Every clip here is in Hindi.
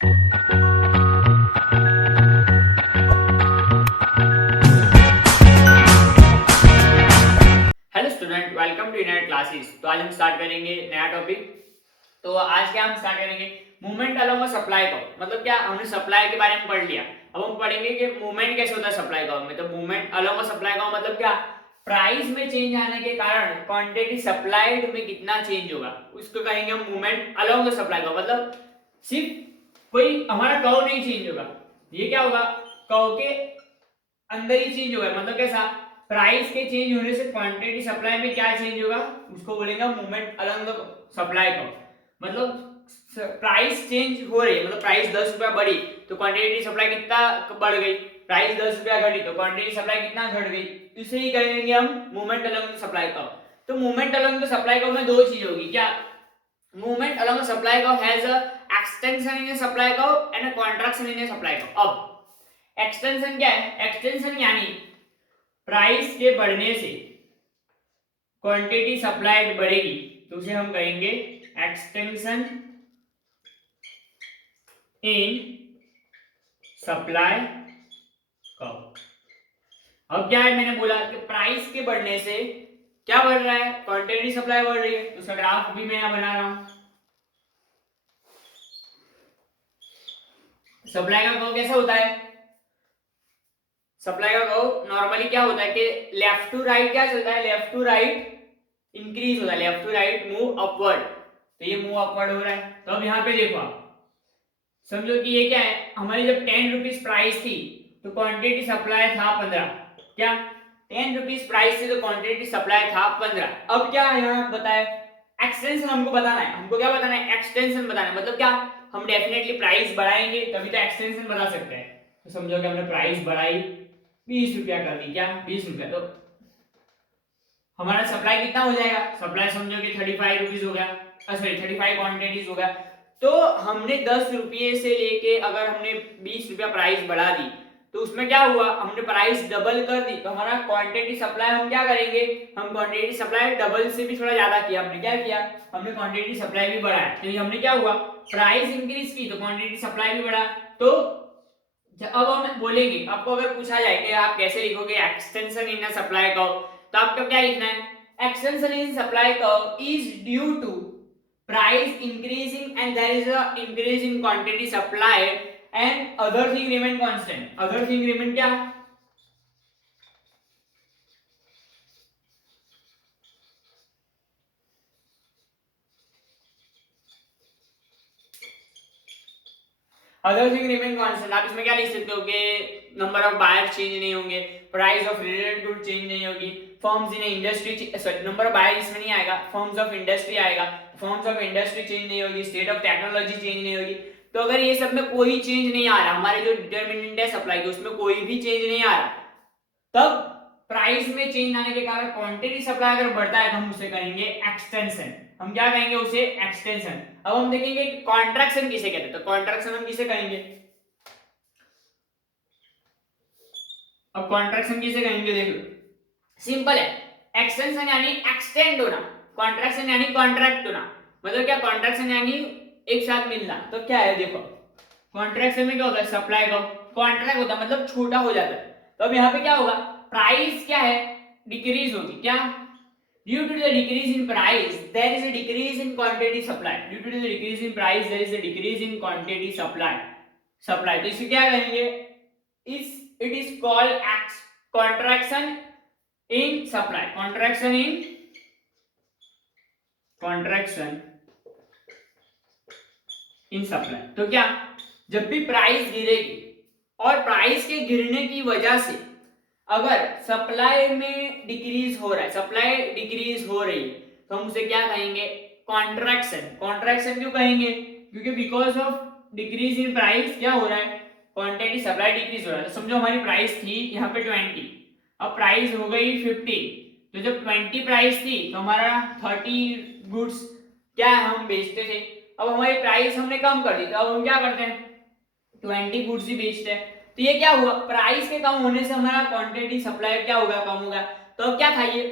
Hello student, welcome to united classes. तो आज हम स्टार्ट करेंगे नया टॉपिक। तो आज क्या हम स्टार्ट करेंगे, मूवमेंट अलोंग सप्लाई कर्व। मतलब क्या, हमने सप्लाई के बारे में पढ़ लिया। अब हम पढ़ेंगे कि मूवमेंट कैसे होता है सप्लाई कर्व में। तो मूवमेंट अलोंग सप्लाई कर्व मतलब क्या, प्राइस में चेंज आने के कारण क्वांटिटी सप्लाइड में कितना चेंज होगा, उसको कहेंगे हम movement along the supply curve. मतलब सिर्फ कोई हमारा कर्व नहीं चेंज होगा, ये क्या होगा, कर्व के अंदर ही चेंज होगा। मतलब कैसा, प्राइस के चेंज होने से क्वांटिटी सप्लाई में क्या चेंज होगा, उसको बोलेंगे movement along the supply curve. मतलब प्राइस चेंज हो रही है, मतलब प्राइस 10 रुपया बढ़ी तो क्वांटिटी सप्लाई कितना बढ़ गई, प्राइस 10 रुपया घटी तो क्वांटिटी सप्लाई कितना घट गई। इसे ही कहेंगे हम movement along the supply curve. तो movement along the supply curve में दो चीज होगी, क्या, movement along the supply curve has a extension in the supply curve and a contraction in the supply curve. अब एक्सटेंशन क्या है, एक्सटेंशन यानी प्राइस के बढ़ने से क्वांटिटी सप्लाइड बढ़ेगी तो उसे हम कहेंगे एक्सटेंशन इन सप्लाई कर्व। अब क्या है, मैंने बोला कि प्राइस के बढ़ने से क्या बढ़ रहा है, क्वांटिटी सप्लाई बढ़ रही है। तो उसका ग्राफ भी मैं यहां बना रहा हूं। सप्लाई का कर्व कैसा होता है, सप्लाई का कर्व नॉर्मली क्या होता है कि लेफ्ट टू राइट क्या चलता है, लेफ्ट टू राइट इंक्रीज होता है, left to right move upward. तो ये मूव अपवर्ड हो रहा है। तो अब यहाँ पे देखो आप समझो कि ये क्या है, हमारी जब 10 रुपीज प्राइस थी तो क्वांटिटी सप्लाई था 15। क्या, 10 रुपीज प्राइस थी तो क्वांटिटी सप्लाई था 15। अब क्या है यहाँ बताए, एक्सटेंशन हमको बताना है। हमको क्या बताना है, एक्सटेंशन बताना है। मतलब क्या, हम डेफिनेटली प्राइस बढ़ाएंगे तभी तो एक्सटेंशन बता सकते हैं। तो समझो कि हमने प्राइस बढ़ाई 20 रुपया कर दी, क्या 20 रुपया, तो हमारा सप्लाई कितना हो जाएगा, सप्लाई समझो कि 35 रुपीज हो गया, सॉरी 35 क्वांटिटीज हो गया। तो हमने 10 रुपये से लेके अगर हमने 20 रुपया प्राइस बढ़ा दी तो उसमें क्या हुआ, हमने प्राइस डबल कर दी तो हमारा क्वांटिटी सप्लाई हम क्या करेंगे, हम क्वांटिटी सप्लाई डबल से भी थोड़ा ज्यादा किया। हमने क्या किया, हमने क्वांटिटी सप्लाई भी बढ़ाया। तो ये हमने क्या हुआ, प्राइस इंक्रीज की तो क्वांटिटी सप्लाई भी बढ़ा। तो अब हम बोलेंगे, आपको अगर पूछा जाए कि आप कैसे लिखोगे एक्सटेंशन इन सप्लाई कर्व, तो आपको क्या लिखना है, extension in supply curve is due to price increasing and there is a increase in quantity supplied and other thing remain constant. other thing remain क्या, अदर थिंग रिमेन कांस्टेंट। आप इसमें क्या लिख सकते हो कि नंबर ऑफ बायर चेंज नहीं होंगे, price of related good change नहीं होगी, firms in industry, sorry number of buyer इसमें नहीं आएगा, फर्म्स ऑफ इंडस्ट्री आएगा, फर्म्स ऑफ इंडस्ट्री चेंज नहीं होगी, स्टेट ऑफ टेक्नोलॉजी चेंज नहीं होगी। तो अगर ये सब में कोई चेंज नहीं आ रहा, हमारे जो डिटरमिनेंट है सप्लाई के उसमें कोई भी चेंज नहीं आ रहा, तब प्राइस में चेंज आने के कारण क्वांटिटी सप्लाई अगर बढ़ता है तो हम उसे कहेंगे एक्सटेंशन। हम क्या कहेंगे उसे, एक्सटेंशन। अब हम देखेंगे कॉन्ट्रैक्शन किसे कहते हैं। तो कॉन्ट्रैक्शन हम किसे कहेंगे, अब कॉन्ट्रैक्शन किसे कहेंगे, देख लो सिंपल है। एक्सटेंशन यानी एक्सटेंड होना, कॉन्ट्रैक्शन यानी कॉन्ट्रैक्ट होना। मतलब क्या, कॉन्ट्रैक्शन यानी एक साथ मिलना। तो क्या है देखो, कॉन्ट्रैक्शन में क्या होता है, सप्लाई का कॉन्ट्रैक्ट होता है मतलब छोटा हो जाता है। तो अब यहाँ पे क्या होगा, प्राइस क्या है, डिक्रीज होगी। क्या, due to the decrease in price there is a decrease in quantity supply, due to the decrease in price there is a decrease in quantity supply। तो इसे क्या कहेंगे, इस it is called contraction in supply, contraction in supply. तो क्या, जब भी प्राइस गिरेगी और प्राइस के गिरने की वजह से अगर सप्लाई में डिक्रीज हो रहा है, सप्लाई डिक्रीज हो रही है, तो हम उसे क्या कहेंगे, कॉन्ट्रैक्शन। कॉन्ट्रैक्शन क्यों कहेंगे, क्योंकि because of decrease in price क्या हो रहा है, क्वांटिटी सप्लाई डिक्रीज हो रहा है। तो समझो हमारी प्राइस थी यहाँ पे 20, अब प्राइस हो गई 50। तो जब 20 प्राइस थी तो हमारा 30 गुड्स क्या है हम बेचते थे। अब हमारी प्राइस हमने कम कर दी तो अब हम क्या करते हैं, 20 गुड्स ही बेचते हैं। तो ये क्या हुआ, प्राइस के कम होने से हमारा क्वांटिटी सप्लाई क्या होगा, कम होगा। तो अब क्या था ये,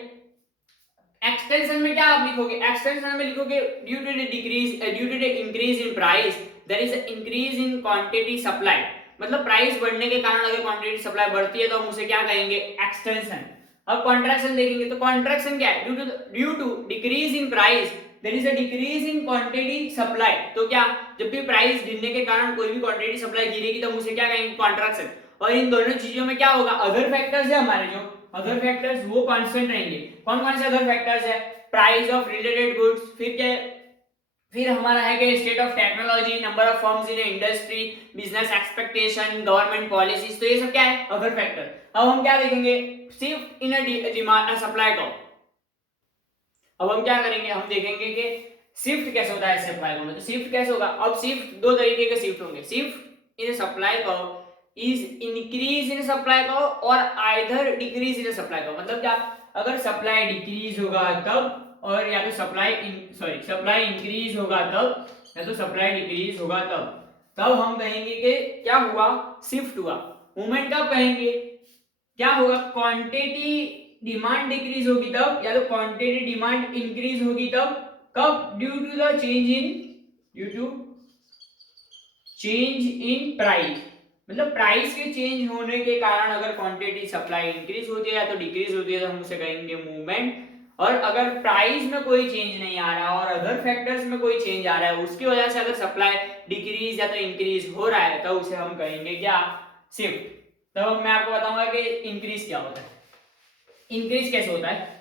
एक्सटेंशन में क्या आप लिखोगे, एक्सटेंशन में लिखोगे due to the decrease, due to the increase in price there is increase in quantity supply, मतलब प्राइस बढ़ने के कारण अगर क्वांटिटी सप्लाई बढ़ती है तो हम उसे क्या कहेंगे, एक्सटेंशन। अब कॉन्ट्रैक्शन देखेंगे तो कॉन्ट्रैक्शन क्या है, due to decrease in price there is a decrease in quantity supply. तो क्या, जब भी प्राइस गिरने के कारण कोई भी क्वांटिटी सप्लाई गिरेगी तो हम उसे क्या कहेंगे, कॉन्ट्रैक्शन। और इन दोनों चीजों में क्या होगा, अदर फैक्टर्स है हमारे, जो अदर फैक्टर्स वो कांस्टेंट रहेंगे। कौन कौन से अदर फैक्टर्स है, प्राइस ऑफ रिलेटेड गुड्स, फिर क्या, फिर हमारा है कि state of technology, number of firms in industry, business expectation, government policies, तो ये सब क्या है, अदर फैक्टर। अब हम क्या देखेंगे, शिफ्ट इन डिमांड सप्लाई को। अब हम क्या करेंगे, हम देखेंगे कि शिफ्ट कैसे होता है सप्लाई को, तो शिफ्ट कैसे होगा। अब शिफ्ट दो तरीके के शिफ्ट होंगे, शिफ्ट इन सप्लाई को इज इंक्रीज इन सप्लाई को और आइदर डिक्रीज इन सप्लाई को। मतलब क्या, अगर सप्लाई डिक्रीज होगा तब, और या तो सप्लाई इंक्रीज होगा तब, या तो सप्लाई डिक्रीज होगा तब हम कहेंगे कि क्या हुआ, शिफ्ट हुआ। मूवमेंट कब कहेंगे, क्या होगा, क्वांटिटी डिमांड डिक्रीज होगी तब, या तो क्वांटिटी डिमांड इंक्रीज होगी तब। कब, due to change in price, मतलब प्राइस के चेंज होने के कारण अगर क्वांटिटी सप्लाई इंक्रीज होती है या तो डिक्रीज होती है तो हम उसे कहेंगे मूवमेंट। और अगर प्राइस में कोई चेंज नहीं आ रहा और अदर फैक्टर्स में कोई चेंज आ रहा है, उसकी वजह से अगर सप्लाई डिक्रीज या तो इंक्रीज हो रहा है तो उसे हम कहेंगे क्या, शिफ्ट। तब मैं आपको बताऊंगा कि इंक्रीज क्या होता है। इंक्रीज कैसे होता है,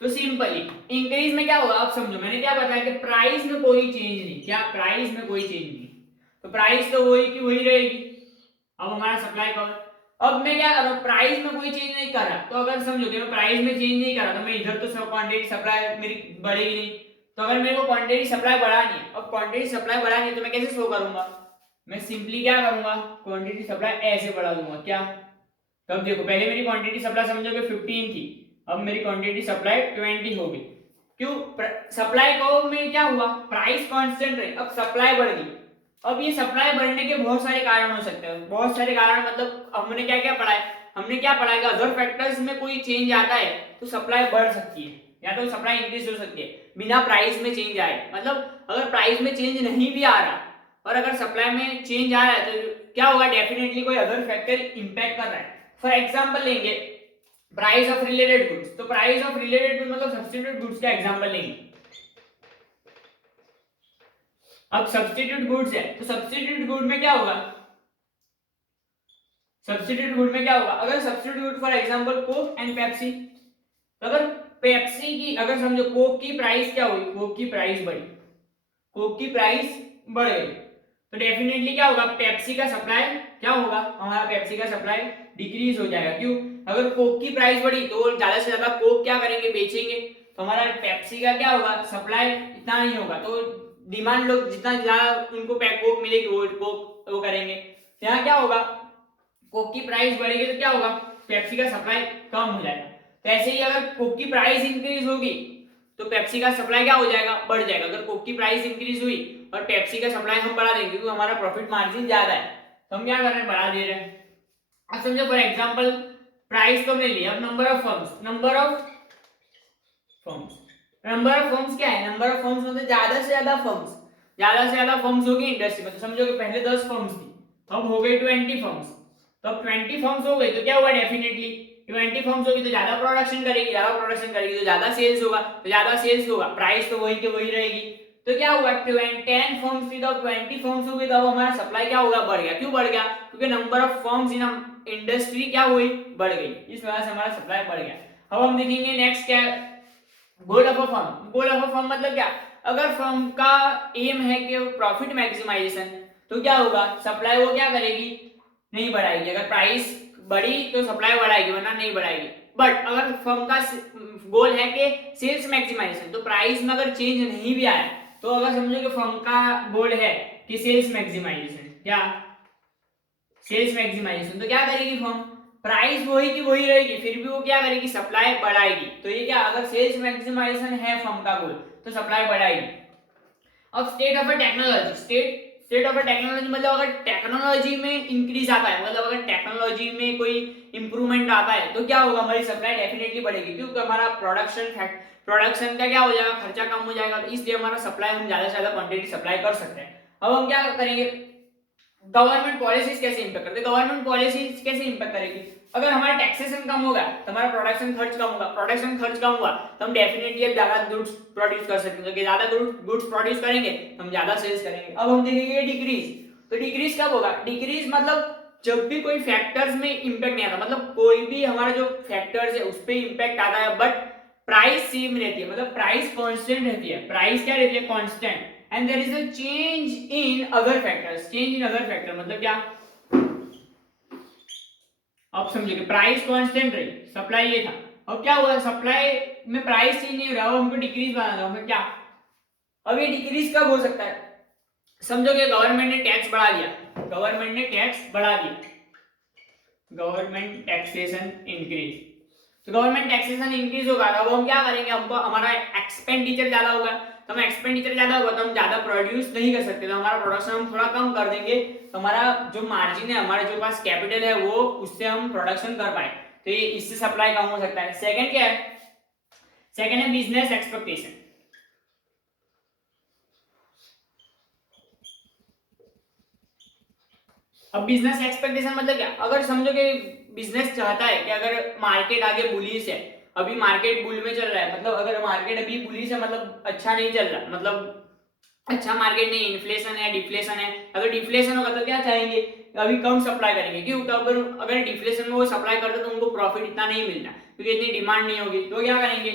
तो सिंपली इंक्रीज में क्या होगा, आप समझो, मैंने क्या बताया कि प्राइस में कोई चेंज नहीं, क्या प्राइस में कोई चेंज नहीं, तो प्राइस तो वही की वही रहेगी। अब हमारा सप्लाई कवर, अब मैं क्या कर रहा हूँ, प्राइस में कोई चेंज नहीं कर रहा, तो अगर समझो कि मैं प्राइस में चेंज नहीं कर रहा तो मैं इधर तो सब क्वांटिटी सप्लाई मेरी बढ़ेगी नहीं। तो अगर मेरे को क्वांटिटी सप्लाई बढ़ानी है, अब क्वांटिटी सप्लाई बढ़ानी है तो मैं कैसे शो करूंगा, मैं सिंपली क्या करूंगा, क्वांटिटी सप्लाई ऐसे बढ़ा दूंगा। क्या, तब देखो पहले मेरी क्वांटिटी सप्लाई समझो कि 15 थी, अब मेरी क्वांटिटी सप्लाई 20 हो गई। क्यों, सप्लाई को में क्या हुआ, प्राइस कांस्टेंट रही, अब सप्लाई बढ़ गई। अब ये सप्लाई बढ़ने के बहुत सारे कारण हो सकते हैं, बहुत सारे कारण, मतलब हमने क्या क्या पढ़ा है, हमने क्या पढ़ा है कि अदर फैक्टर्स में कोई चेंज आता है तो सप्लाई बढ़ सकती है या तो सप्लाई इंक्रीज हो सकती है बिना प्राइस में चेंज आए। मतलब अगर प्राइस में चेंज नहीं भी आ रहा और अगर सप्लाई में चेंज आ रहा है तो क्या होगा, डेफिनेटली कोई अदर फैक्टर इंपैक्ट कर रहा है। फॉर एग्जांपल लेंगे प्राइस ऑफ रिलेटेड गुड्स, तो प्राइस ऑफ रिलेटेड गुड्स मतलब सब्स्टिट्यूट गुड्स का एग्जांपल लेंगे। अब सब्स्टिट्यूट गुड्स है तो सब्स्टिट्यूट गुड में क्या होगा, सब्स्टिट्यूट गुड में क्या होगा, अगर substitute good for example Coke and Pepsi, तो अगर पेप्सी की, अगर समझो कोक की प्राइस क्या हुई, कोक की प्राइस बढ़ी, कोक की प्राइस बढ़ गई, तो डेफिनेटली क्या होगा, पेप्सी का सप्लाई क्या होगा, हमारा पेप्सी का सप्लाई डिक्रीज हो जाएगा। क्यों, अगर कोक की प्राइस बढ़ी तो ज्यादा से ज्यादा कोक क्या करेंगे, बेचेंगे, तो हमारा पेप्सी का क्या होगा, सप्लाई इतना नहीं होगा, तो डिमांड लोग जितना ज्यादा उनको कोक मिलेगी वो कोक वो करेंगे। यहाँ क्या होगा, कोक की प्राइस बढ़ेगी तो क्या होगा, पेप्सी का सप्लाई कम हो जाएगा। तो ऐसे ही अगर कोक की प्राइस इंक्रीज होगी तो पेप्सी का सप्लाई क्या हो जाएगा, बढ़ जाएगा। अगर कोक की प्राइस इंक्रीज हुई और पेप्सी का सप्लाई हम बढ़ा देंगे क्योंकि हमारा प्रॉफिट मार्जिन ज्यादा है तो हम क्या कर रहे हैं, बढ़ा दे रहे हैं। अब समझो फॉर एग्जांपल प्राइस तो मिल लिया, अब number of firms, number of firms क्या है, नंबर ऑफ फर्म्स मतलब ज्यादा से ज्यादा फर्म्स होगी इंडस्ट्री में। तो समझो कि पहले 10 फर्म्स थी, अब हो गई 20 फर्म्स, तो अब 20 फर्म्स हो गई तो क्या हुआ, डेफिनेटली 20 फर्म्स होगी तो ज्यादा प्रोडक्शन करेगी तो ज्यादा सेल्स होगा, तो ज्यादा सेल्स होगा, प्राइस तो वही की वही रहेगी। तो क्या हुआ, 10 फर्म्स थी तो 20 फर्म्स हो गई, तो अब हमारा सप्लाई क्या होगा, बढ़ गया। क्यों बढ़ गया, क्योंकि number of firms in industry क्या हुई, बढ़ गई, इस वजह से हमारा सप्लाई बढ़ गया। अब हम देखेंगे नेक्स्ट क्या, goal of a firm. Goal of a firm मतलब क्या, अगर फर्म का एम है कि प्रॉफिट मैक्सिमाइजेशन, तो क्या होगा, सप्लाई वो क्या करेगी, नहीं बढ़ाएगी। अगर प्राइस बढ़ी तो सप्लाई बढ़ाएगी वरना नहीं बढ़ाएगी। बट अगर फर्म का गोल है कि सेल्स मैक्सिमाइजेशन, तो प्राइस में अगर चेंज नहीं भी आया तो अगर समझो कि फर्म का गोल है कि सेल्स मैक्सिमाइजेशन, क्या सेल्स मैक्सिमाइजेशन, तो क्या करेगी फर्म, प्राइस वही की वही रहेगी फिर भी वो क्या करेगी, सप्लाई बढ़ाएगी। तो ये क्या, अगर सेल्स मैक्सिमाइजेशन है फर्म का गोल तो सप्लाई बढ़ाएगी। अब state of a technology, state of a technology मतलब अगर टेक्नोलॉजी में इंक्रीज आता है, मतलब अगर टेक्नोलॉजी में कोई इंप्रूवमेंट आता है तो क्या होगा, हमारी सप्लाई डेफिनेटली बढ़ेगी क्योंकि हमारा प्रोडक्शन का क्या हो जाएगा, खर्चा कम हो जाएगा, तो इसलिए हमारा सप्लाई हम ज्यादा से ज्यादा क्वांटिटी सप्लाई कर सकते हैं। अब हम क्या करेंगे, गवर्नमेंट पॉलिसीज कैसे इंपैक्ट करते हैं, गवर्नमेंट पॉलिसीज कैसे इंपैक्ट करेगी, अगर हमारा टैक्सेशन कम होगा तो हमारा प्रोडक्शन खर्च कम होगा, प्रोडक्शन खर्च कम हुआ तो हम डेफिनेटली ज्यादा गुड्स प्रोड्यूस कर सकते हैं, तो ज्यादा गुड्स प्रोड्यूस करेंगे तो हम ज्यादा सेल्स करेंगे। अब हम देखेंगे डिक्रीज, तो डिक्रीज कब होगा, डिक्रीज मतलब जब भी कोई फैक्टर्स में इंपैक्ट नहीं आता, मतलब कोई भी हमारा जो फैक्टर्स है उस पर इंपैक्ट आता है बट प्राइस सेम रहती है, मतलब प्राइस कांस्टेंट रहती है, प्राइस क्या रहती है, constant, and there is a change in other factors, change in other factor मतलब क्या, अब समझिए प्राइस कांस्टेंट रही, सप्लाई ये था, अब क्या हुआ सप्लाई में प्राइस चेंज नहीं हो रहा, अब हमको डिक्रीज बनाना है, क्या, अब ये डिक्रीज कब हो सकता है, समझो कि गवर्नमेंट ने टैक्स बढ़ा दिया, गवर्नमेंट ने टैक्स बढ़ा दिया, गवर्नमेंट टैक्सेशन इंक्रीज, तो गवर्नमेंट टैक्सेशन इंक्रीज होगा, अब हम क्या करेंगे, हमको हमारा एक्सपेंडिचर ज्यादा होगा, तो हम एक्सपेंडिचर ज्यादा होगा तो हम ज्यादा प्रोड्यूस नहीं कर सकते, तो हमारा प्रोडक्शन हम थोड़ा कम कर देंगे, तो हमारा जो मार्जिन है, हमारे जो पास कैपिटल है वो उससे हम प्रोडक्शन कर पाए, तो ये इससे सप्लाई कम हो सकता है। सेकंड क्या है, सेकंड है बिजनेस एक्सपेक्टेशन, अब बिजनेस एक्सपेक्टेशन मतलब क्या, अगर समझो कि बिजनेस चाहता है कि अगर मार्केट आगे बुलिश है, अभी मार्केट बुल में चल रहा है, मतलब अगर मार्केट अभी बुलिश है मतलब अच्छा नहीं चल रहा, मतलब अच्छा मार्केट नहीं, इन्फ्लेशन है, डिफ्लेशन है, अगर डिफ्लेशन होगा तो क्या चाहेंगे, अभी कम सप्लाई करेंगे, क्यों, तो अगर डिफ्लेशन में वो सप्लाई करते तो उनको प्रॉफिट इतना नहीं मिलता क्योंकि इतनी डिमांड नहीं होगी, तो क्या करेंगे,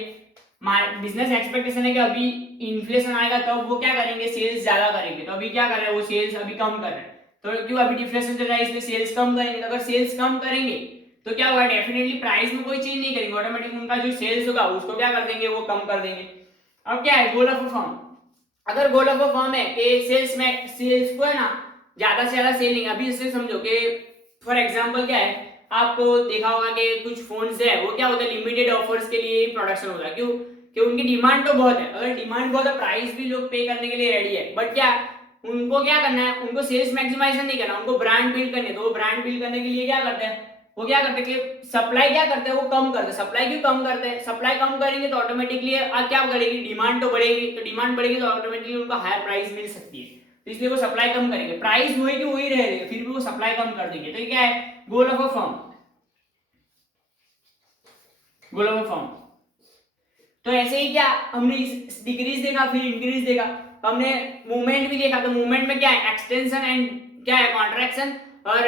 बिजनेस एक्सपेक्टेशन है कि अभी इन्फ्लेशन आएगा तब वो क्या करेंगे, सेल्स ज्यादा करेंगे, तो अभी क्या कर रहे हैं वो सेल्स अभी कम कर रहे हैं, तो क्यों अभी डिफ्लेशन चल रहा है इसलिए सेल्स कम करेंगे, तो अगर सेल्स कम करेंगे तो क्या होगा, डेफिनेटली प्राइस में कोई चेंज नहीं करेंगे, ऑटोमेटिक उनका जो सेल्स होगा उसको क्या कर देंगे, वो कम कर देंगे। अब क्या है गोल ऑफ अ फर्म, अगर गोल ऑफ अ फर्म है कि सेल्स को है ना ज्यादा से ज्यादा सेलिंग, अभी इससे समझो कि फॉर एग्जांपल क्या है, आपको देखा होगा कि कुछ फोन्स है वो क्या होता है लिमिटेड ऑफर्स के लिए प्रोडक्शन होता है, क्यों कि उनकी डिमांड तो बहुत है, अगर डिमांड बहुत है प्राइस भी लोग पे करने के लिए रेडी है, बट क्या उनको क्या करना है, उनको सेल्स मैक्सिमाइजेशन नहीं करना, उनको ब्रांड बिल्ड करनी है, तो वो ब्रांड बिल्ड करने के लिए क्या करते हैं, वो क्या करते हैं कि सप्लाई क्या करते हैं, वो कम करते हैं, सप्लाई क्यों कम करते हैं, सप्लाई कम करेंगे तो ऑटोमेटिकली क्या बढ़ेगी, डिमांड तो बढ़ेगी, तो डिमांड बढ़ेगी तो ऑटोमेटिकली उनको हायर प्राइस मिल सकती है, तो इसलिए वो सप्लाई कम करेंगे, प्राइस वही की वही रहेगी फिर भी वो सप्लाई कम कर देंगे, तो ये क्या है goal of a firm, goal of a firm. तो ऐसे ही क्या हमने डिक्रीज देखा फिर इंक्रीज देखा, हमने मूवमेंट भी देखा, तो मूवमेंट में क्या है एक्सटेंशन एंड क्या है कॉन्ट्रैक्शन, और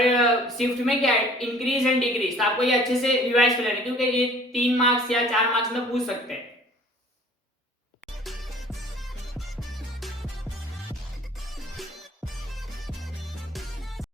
शिफ्ट में क्या है इंक्रीज एंड डिक्रीज, तो आपको ये अच्छे से रिवाइज कर लेना क्योंकि ये 3 मार्क्स या 4 मार्क्स में पूछ सकते हैं।